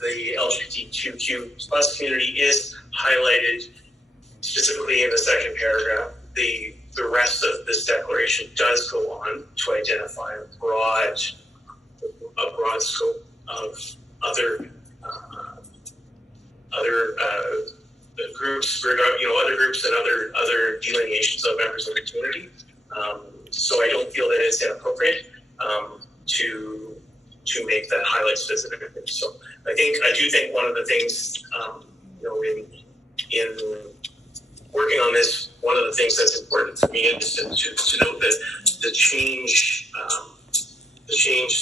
the LGBTQ plus community is highlighted specifically in the second paragraph. The rest of this declaration does go on to identify a broad scope of other groups, other groups and other delineations of members of the community. So I don't feel that it's inappropriate to make that highlight specifically. So I do think one of the things in working on this, one of the things that's important for me is to note that the change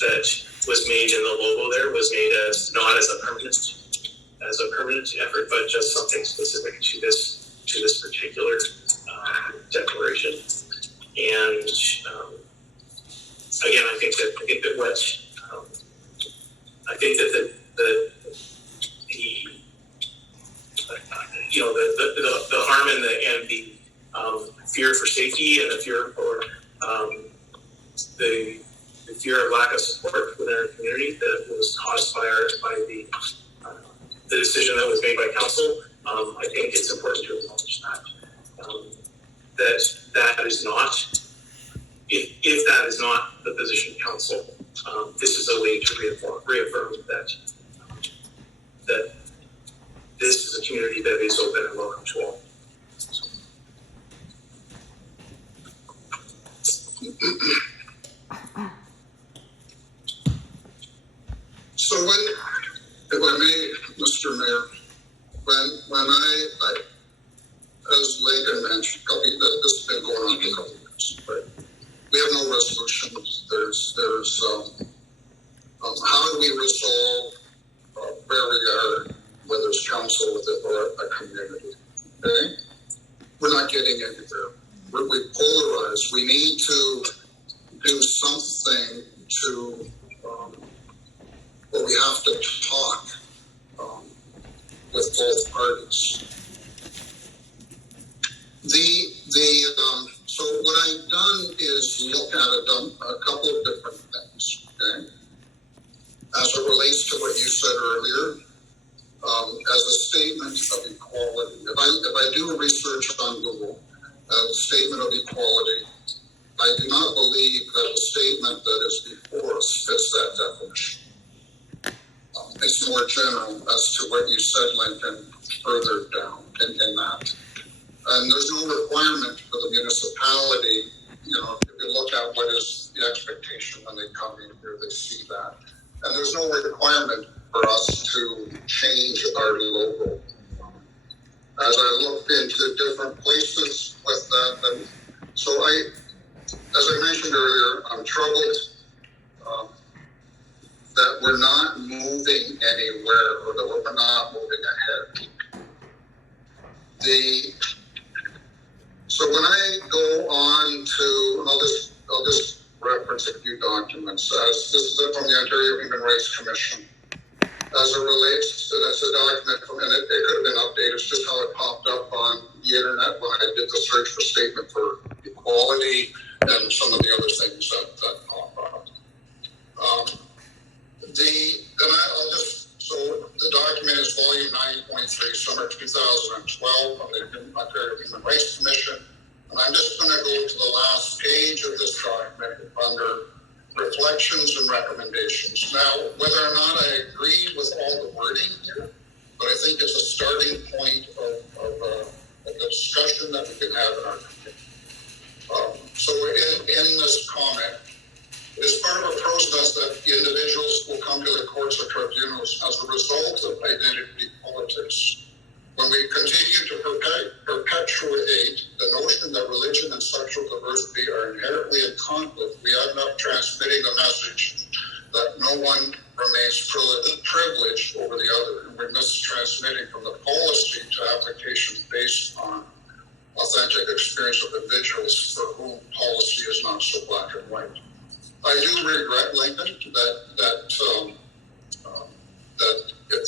that was made in the logo there was made as not as a permanent effort, but just something specific to this particular declaration. And again, I think that the harm and the fear for safety and the fear for the fear of lack of support within our community that was caused by the decision that was made by council. I think it's important to acknowledge that is not, if that is not the position of council, this is a way to reaffirm that this is a community that is open and welcome to all. So if I may, Mr. Mayor, when I as Lakin mentioned, this has been going on for a couple of years, right? We have no resolutions. There's how do we resolve where we are, whether it's council with it or a community? Okay, we're not getting anywhere. We polarize. We need to do something to. But we have to talk with both parties. So what I've done is look at a couple of different things, okay? As it relates to what you said earlier, as a statement of equality. If I do research on Google, a statement of equality, I do not believe that the statement that is before us fits that definition. It's more general as to what you said, Lincoln, further down in that. And there's no requirement for the municipality, if you look at what is the expectation when they come in here, they see that. And there's no requirement for us to change our logo. As I looked into different places with that, and so as I mentioned earlier, I'm troubled that we're not moving anywhere or that we're not moving ahead. So when I go on to, and I'll just reference a few documents. This is from the Ontario Human Rights Commission. As it relates to, that's a document from, and it could have been updated. It's just how it popped up on the internet when I did the search for statement for equality and some of the other things that pop up. So the document is volume 9.3, summer 2012 of the Ontario Human Rights Commission. And I'm just going to go to the last page of this document under reflections and recommendations. Now, whether or not I agree with all the wording here, but I think it's a starting point of a discussion that we can have in our community. So in this comment, it is part of a process that individuals will come to the courts or tribunals as a result of identity politics. When we continue to perpetuate the notion that religion and sexual diversity are inherently in conflict, we end up transmitting a message that no one remains privileged over the other. And we miss transmitting from the policy to application based on authentic experience of individuals for whom policy is not so black and white. I do regret, Lincoln, that if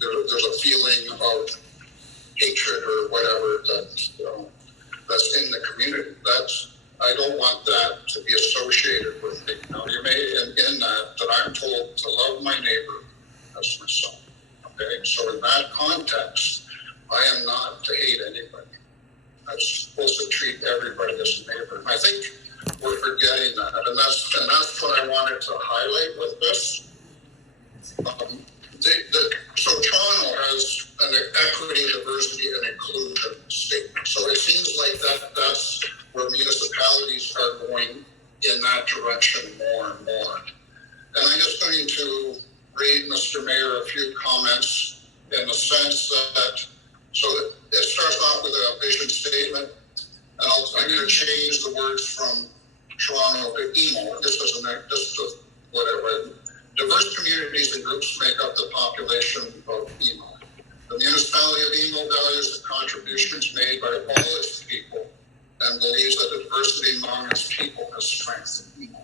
there's a feeling of hatred or whatever that's in the community. I don't want that to be associated with me. Now, you may in that I'm told to love my neighbor as myself. okay? So in that context, I am not to hate anybody. I'm supposed to treat everybody as a neighbor. And I think we're forgetting that, and that's what I wanted to highlight with this. So Toronto has an equity, diversity, and inclusion statement. So it seems like that's where municipalities are going in that direction more and more. And I'm just going to read, Mr. Mayor, a few comments in the sense that, so it starts off with a vision statement, and I'm going to change the words from Toronto to Emo. This is whatever. Diverse communities and groups make up the population of Emo. The municipality of Emo values the contributions made by all its people and believes that the diversity among its people has strengthened Emo.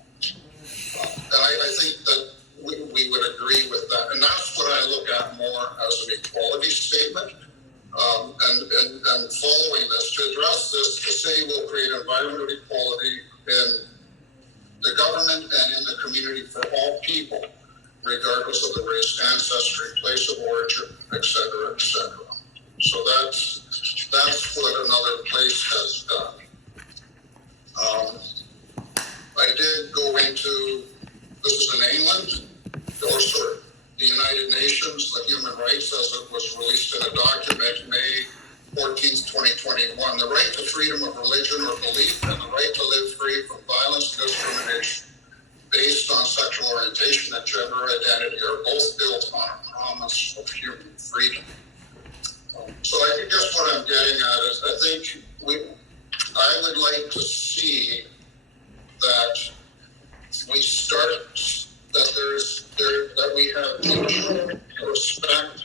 And I think that we would agree with that. And that's what I look at more as an equality statement. And following this, to address this, the city will create an environment of equality in the government and in the community for all people, regardless of the race, ancestry, place of origin, etc., etc. So that's what another place has done. I did go into, this is in England, the United Nations, the human rights, as it was released in a document May 14th, 2021. The right to freedom of religion or belief and the right to live free from violence and discrimination based on sexual orientation and gender identity are both built on a promise of human freedom. So I guess what I'm getting at is I think I would like to see that we start, that we have mutual respect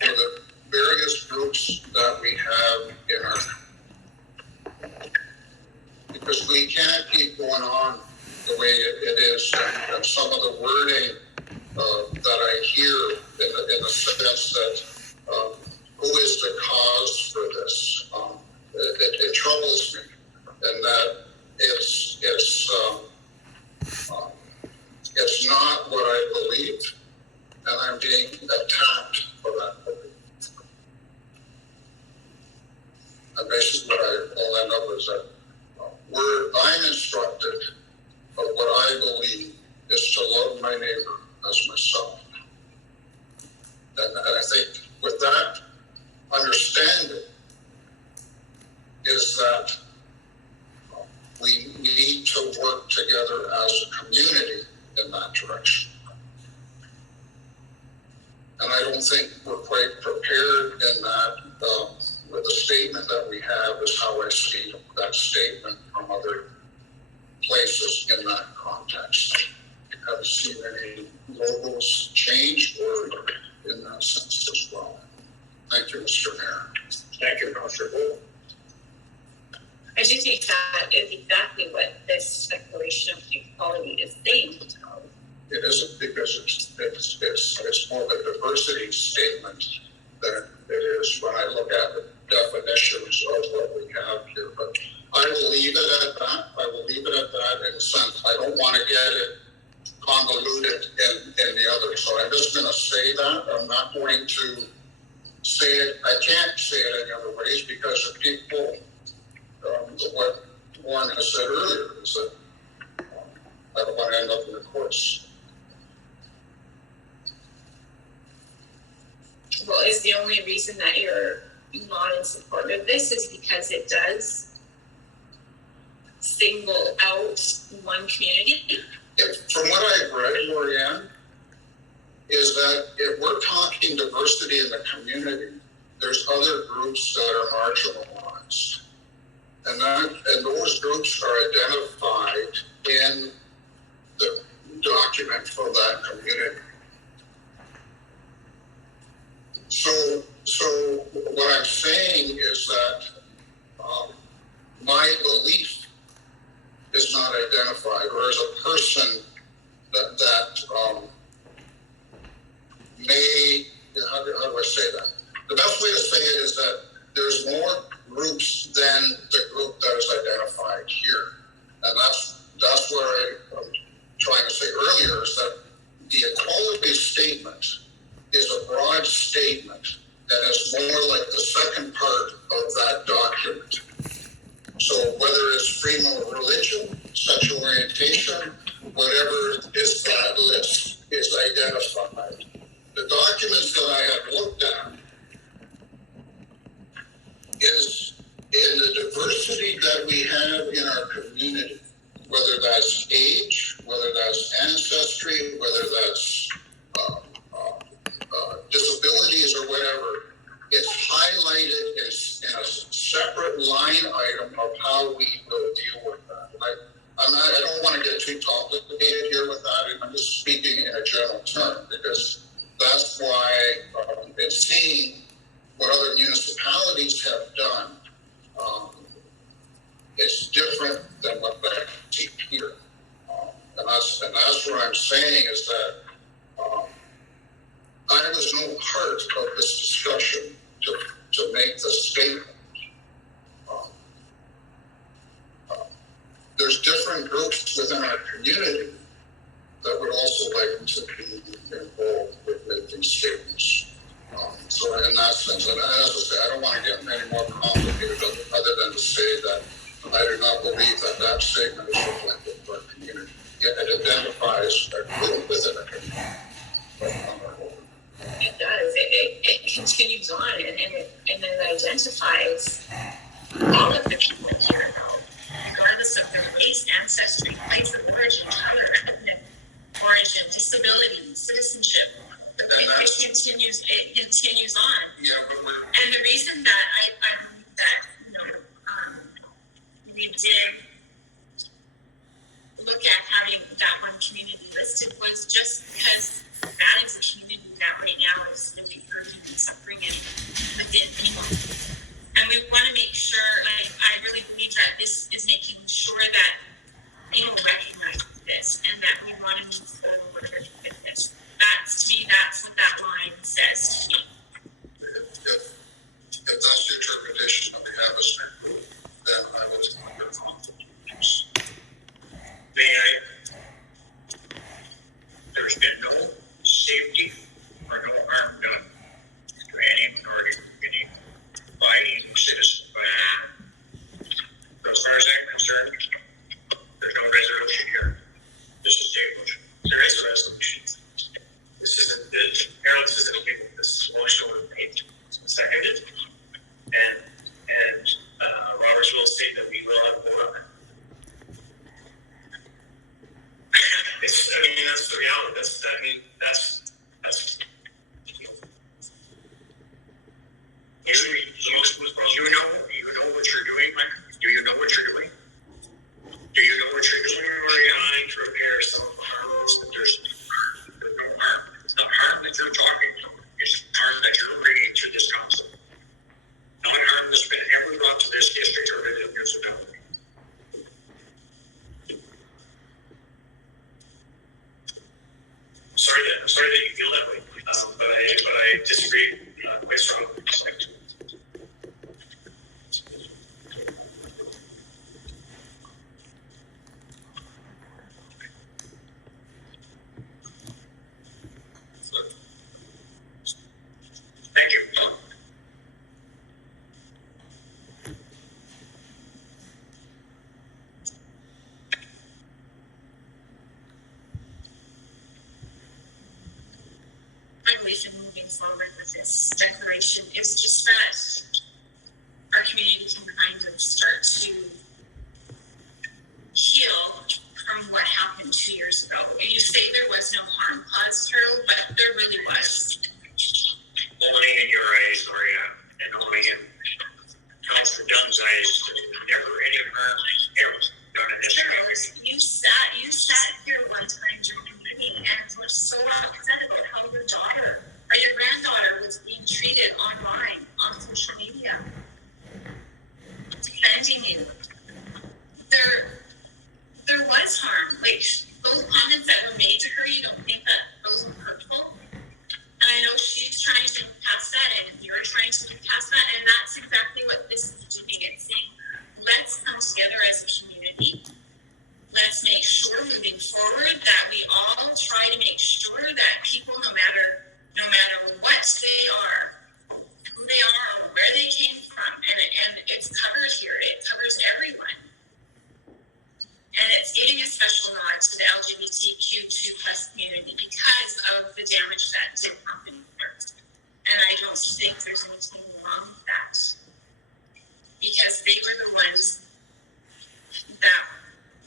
for the various groups that we have in our, because we can't keep going on the way it is, and some of the wording that I hear in the sense that who is the cause for this? It troubles me, and that it's not what I believe, and I'm being attacked for that belief. And basically what I'll end up is that I'm instructed of what I believe is to love my neighbor as myself. And I think with that understanding is that we need to work together as a community in that direction. And I don't think we're quite prepared in that with the statement that we have is how I see that statement from other places in that context. I haven't seen any logos change or in that sense as well. Thank you, Mr. Mayor. Thank you, Councillor Bull. I do think that is exactly what this declaration of equality is saying. It isn't, because it's more of a diversity statement than it is when I look at the definitions of what we have here. But I will leave it at that. I will leave it at that in the sense I don't want to get it convoluted in the other. So I'm just going to say that. I'm not going to say it. I can't say it any other ways because the people, what Warren has said earlier is that I don't want to end up in the courts. Well, is the only reason that you're not in support of this is because it does single out one community? From what I've read, Lorianne, is that if we're talking diversity in the community, there's other groups that are marginalized. And those groups are identified in the document for that community. So what I'm saying is that my belief is not identified, or as a person that may, how do I say that? The best way to say it is that there's more groups than the group that is identified here. And that's what I'm trying to say earlier, is that the equality statement is a broad statement that is more like the second part of that document. So whether it's freedom of religion, sexual orientation, whatever is that list is identified. The documents that I have looked at is in the diversity that we have in our community, whether that's age, whether that's ancestry, whether that's disabilities or whatever, it's highlighted in a separate line item of how we will deal with that. I don't want to get too complicated here with that. I'm just speaking in a general term because that's why in seeing what other municipalities have done, it's different than what I see here. And that's what I'm saying is that I was no part of this discussion to make the statement. There's different groups within our community that would also like to be involved with making statements. So in that sense, and as I say, I don't want to get any more complicated other than to say that I do not believe that that statement is reflective of our community. It identifies a group within a community. It does. It continues on and it identifies all of the people here, regardless of their race, ancestry, place of origin, color, ethnic origin, disability, citizenship. It continues on. Yeah, but and the reason that I believe that we did look at having that one community listed was just because that is a community that right now is really hurting and suffering within Emo. And we want to make sure, I really believe that this is making sure that Emo recognizes this and that we want to move forward with this. To me, that's what that line says to me. If that's the interpretation of the atmosphere, then I was under conflict. May I? There's been no safety or no harm done to any minority community by any citizen. But as far as I'm concerned, there's no resolution here. This is tabled. There is a resolution. Harold, this isn't this motion was made, seconded, and Robert's will state that we will have more. That's the reality. That's. You know what you're doing, Mike? Do you know what you're doing? Do you know what you're doing? We're trying to repair some of the harm. There's no harm. The harm that you're talking about is harm that you're bringing to this council. Not harm that's been ever brought to this district or to the municipality. I'm sorry that you feel that way, but I disagree quite strongly. Thank you. My belief in moving forward with this declaration is just that our community can kind of start to heal from what happened 2 years ago. You say there was no harm caused, Harold, but there really was. Only in your eyes, Gloria, and only in Councilor Dunn's eyes, never any harm ever done in this community. You sat here one time during the meeting and were so upset about how your daughter or your granddaughter was being treated online on social media, defending you. There was harm. Like those comments that were made to her, you don't think that those were hurtful? they are, who they are, or where they came from, and it's covered here. It covers everyone. And it's giving a special nod to the LGBTQ2+ community because of the damage that did happen here. And I don't think there's anything wrong with that. Because they were the ones that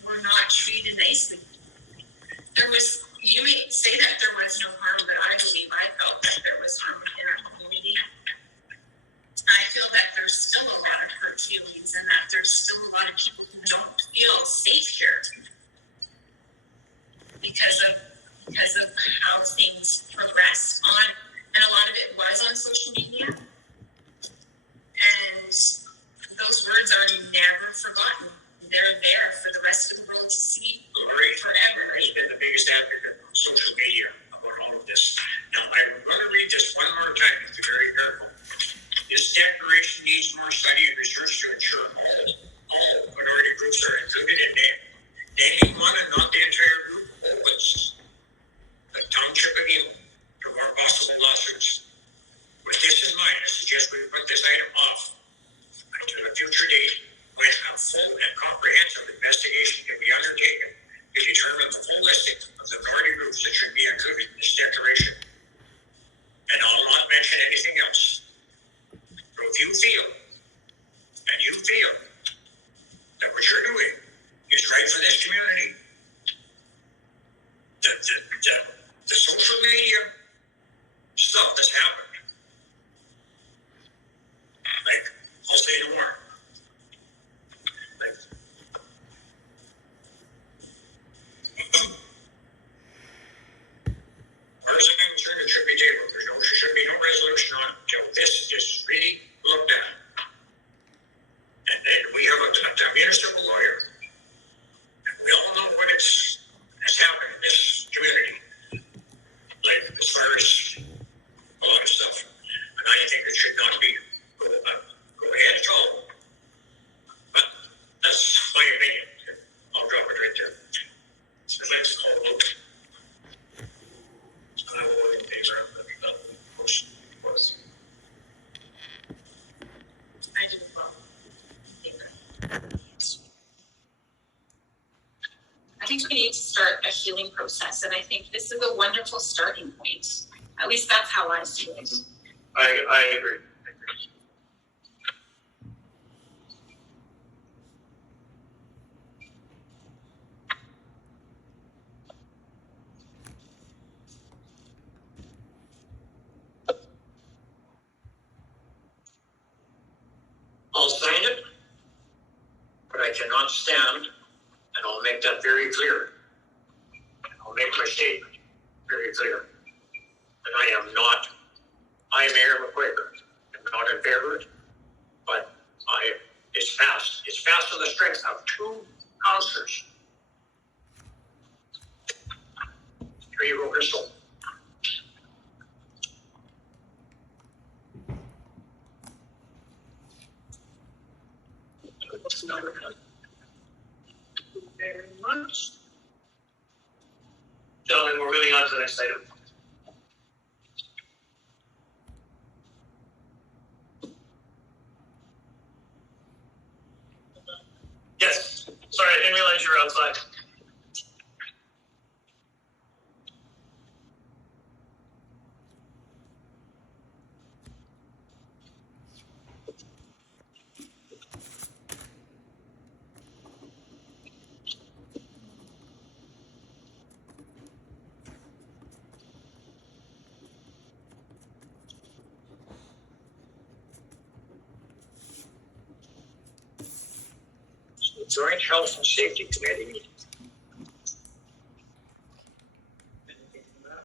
were not treated nicely. You may say that there was no harm, but I believe I felt that there was harm within our community. I feel that there's still a lot of hurt feelings and that there's still a lot of people who don't feel safe here because of how things progressed on, and a lot of it was on social media. And those words are never forgotten. They're there for the rest of the world to see forever. Has been the biggest advocate on social media about all of this. Now, I'm going to read this one more time to be very careful. This declaration needs more study and research to ensure all minority groups are included in it. Naming one and not the entire group opens the Township of Emo to more possible lawsuits. With this in mind, I suggest we put this item off until a future date when a full and comprehensive investigation can be undertaken to determine the full listing of the minority groups that should be included in this declaration. And I'll not mention anything else. So if you feel that what you're doing is right for this community, the social media stuff that's happened, like, I'll say no more. Like, as far as I'm concerned, it should be tabled. There should be no resolution on it until this is really looked at. And we have a municipal lawyer. And we all know what has happened in this community. Like, as far as a lot of stuff. And I think it should not be go ahead at all. But that's my opinion. I'll drop it right there. I'd like to call a vote. I will vote in favor of the motion. I do as well. I think we need to start a healing process, and I think this is a wonderful starting point. At least that's how I see it. I agree. I'll sign it, but I cannot stand, and I'll make that very clear. I'll make my statement very clear. And I am Mayor McQuaker. I'm not in favor of it, but it's passed. It's passed on the strength of 2 councillors. Here you go, Crystal. Very much. Gentlemen, we're moving on to the next item. Yes, sorry, I didn't realize you were outside. Joint Health and Safety Committee